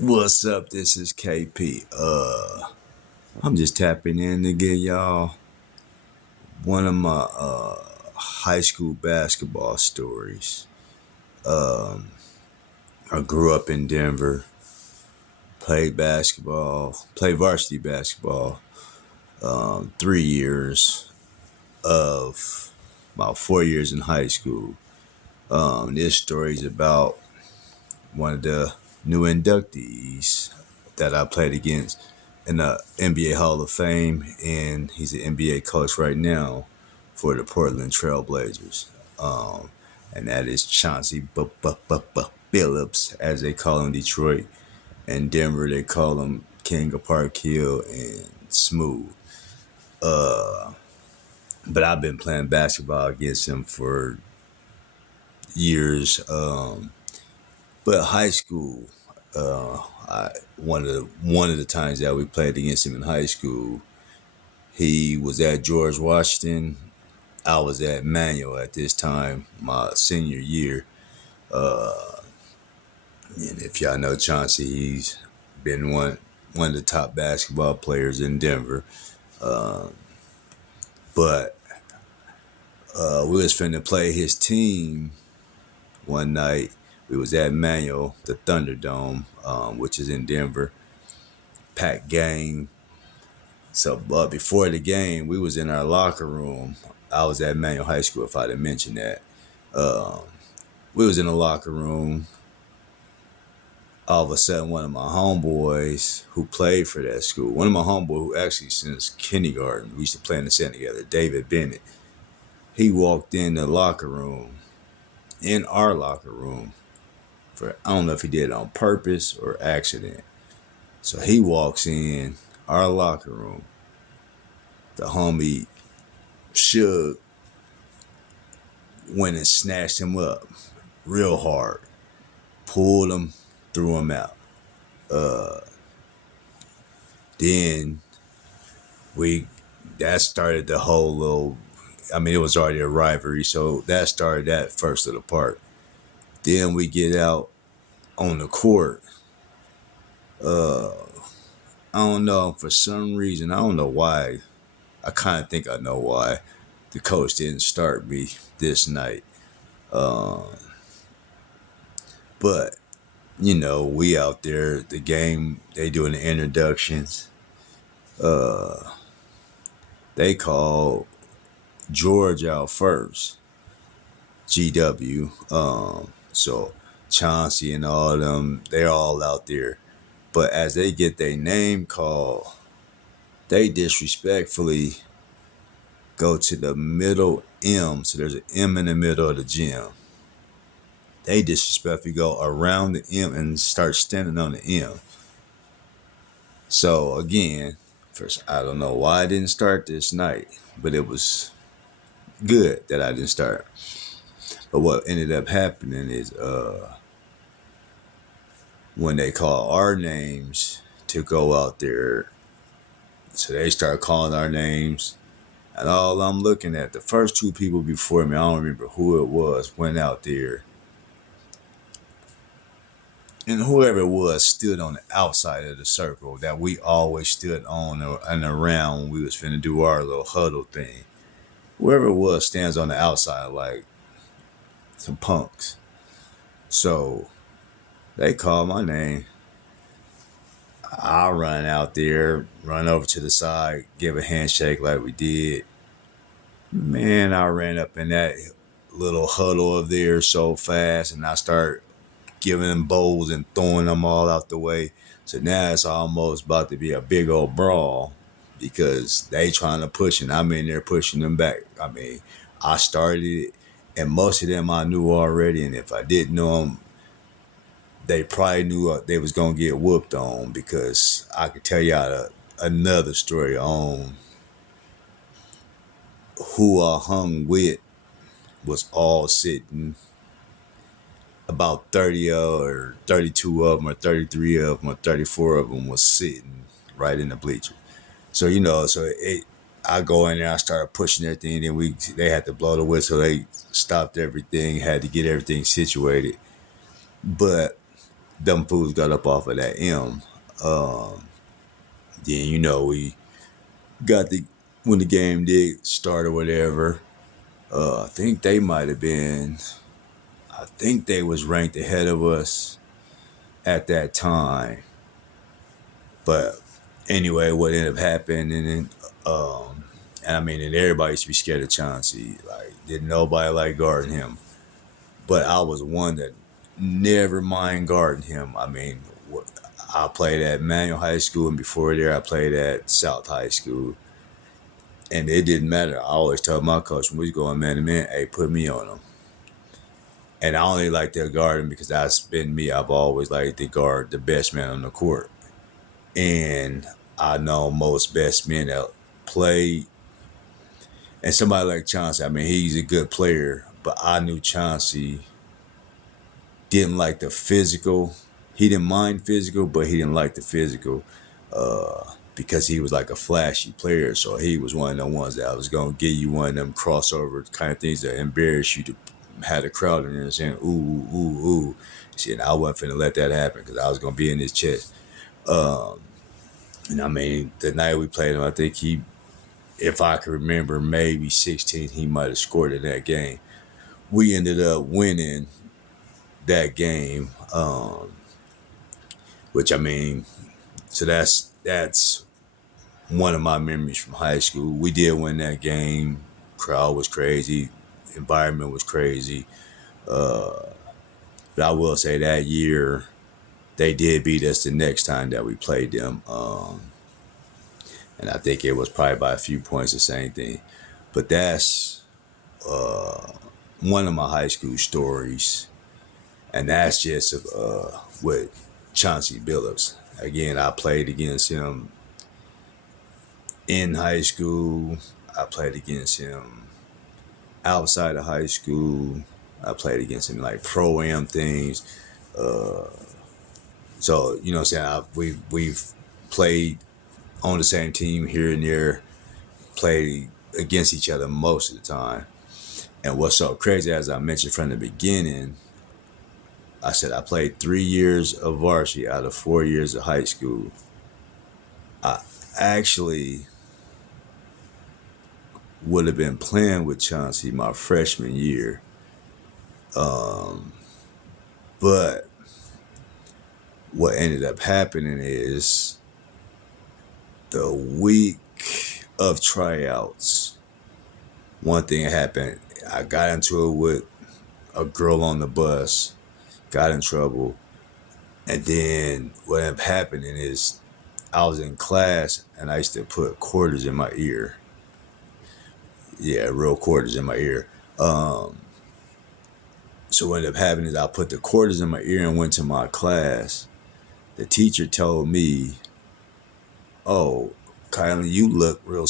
What's up? This is KP. I'm just tapping in to get y'all one of my high school basketball stories. Um, I grew up in Denver, played varsity basketball, 3 years of about 4 years in high school. This story is about one of the new inductees that I played against in the NBA Hall of Fame, and he's an NBA coach right now for the Portland Trailblazers. Um, and that is Chauncey Billups, as they call him in Detroit. And Denver, they call him King of Park Hill and Smooth. Uh, but I've been playing basketball against him for years. But high school, one of the times that we played against him in high school, he was at George Washington. I was at Manual at this time, my senior year. Uh, and if y'all know Chauncey, he's been one of the top basketball players in Denver. Uh, but we was finna play his team one night. We was at Manual, the Thunderdome, which is in Denver. Packed game. So, but before the game, we was in our locker room. I was at Manual High School, if I didn't mention that. Um, we was in the locker room. All of a sudden, one of my homeboys who played for that school, one of my homeboys who actually since kindergarten, we used to play in the center together, David Bennett, he walked in the locker room, in our locker room, I don't know if he did it on purpose or accident. So he walks in our locker room. The homie Suge went and snatched him up real hard, pulled him, threw him out. Uh, then we that started the whole little. I mean, it was already a rivalry, so that started that first of the part. Then we get out on the court. Uh, I don't know, for some reason, I don't know why. I kind of think I know why the coach didn't start me this night. Um, but we out there, the game, they doing the introductions. Uh, they called George out first, GW. So Chauncey and all of them, they're all out there. But as they get their name called, they disrespectfully go to the middle M. So there's an M in the middle of the gym. They disrespectfully go around the M and start standing on the M. So again, first, I don't know why I didn't start this night, but it was good that I didn't start. But what ended up happening is when they call our names to go out there, so they start calling our names. And all I'm looking at, the first two people before me, I don't remember who it was, went out there. And whoever it was stood on the outside of the circle that we always stood on and around when we was finna do our little huddle thing. Whoever it was stands on the outside like some punks. So they called my name. I run out there, run over to the side, give a handshake like we did. Man, I ran up in that little huddle of theirs so fast, and I start giving them bowls and throwing them all out the way. So now it's almost about to be a big old brawl because they trying to push and I'm in there pushing them back. I mean, I started it, and most of them I knew already, and if I didn't know them, they probably knew they was gonna get whooped on because I could tell y'all another story on who I hung with was all sitting about 30 or 32 of them or 33 of them or 34 of them was sitting right in the bleacher. So, I go in there, I started pushing everything, then they had to blow the whistle, they stopped everything, had to get everything situated. But them fools got up off of that M. Um, then we got the when the game did start or whatever. I think they might have been. I think they was ranked ahead of us at that time. But anyway, what ended up happening, and I mean, and everybody used to be scared of Chauncey. Like, didn't nobody like guarding him. But I was one that never mind guarding him. I mean, I played at Manual High School, and before there, I played at South High School. And it didn't matter. I always told my coach when we was going man to man, hey, put me on him. And I only like to guard him because that's been me. I've always liked to guard the best man on the court. And I know most best men that play. And somebody like Chauncey, I mean, he's a good player, but I knew Chauncey didn't like the physical. He didn't mind physical, but he didn't like the physical because he was like a flashy player. So he was one of the ones that was going to give you one of them crossover kind of things that embarrass you to have the crowd in there saying, ooh, ooh, ooh, ooh. See, and I wasn't finna let that happen because I was going to be in his chest. And I mean, the night we played him, I think he, if I can remember, maybe 16, he might have scored in that game. We ended up winning that game, which I mean, so that's one of my memories from high school. We did win that game. Crowd was crazy, environment was crazy. But I will say that year they did beat us the next time that we played them, and I think it was probably by a few points the same thing. But that's one of my high school stories, and that's just with Chauncey Billups. Again, I played against him in high school. I played against him outside of high school. I played against him like pro-am things. So you know what I'm saying. We've played on the same team here and there. Played against each other most of the time. And what's so crazy, as I mentioned from the beginning, I said I played 3 years of varsity out of 4 years of high school. I actually would have been playing with Chauncey my freshman year. But what ended up happening is the week of tryouts, one thing happened. I got into it with a girl on the bus, got in trouble. And then what ended up happening is I was in class and I used to put quarters in my ear. Yeah, real quarters in my ear. So what ended up happening is I put the quarters in my ear and went to my class. The teacher told me, "Oh, Kylie, you look real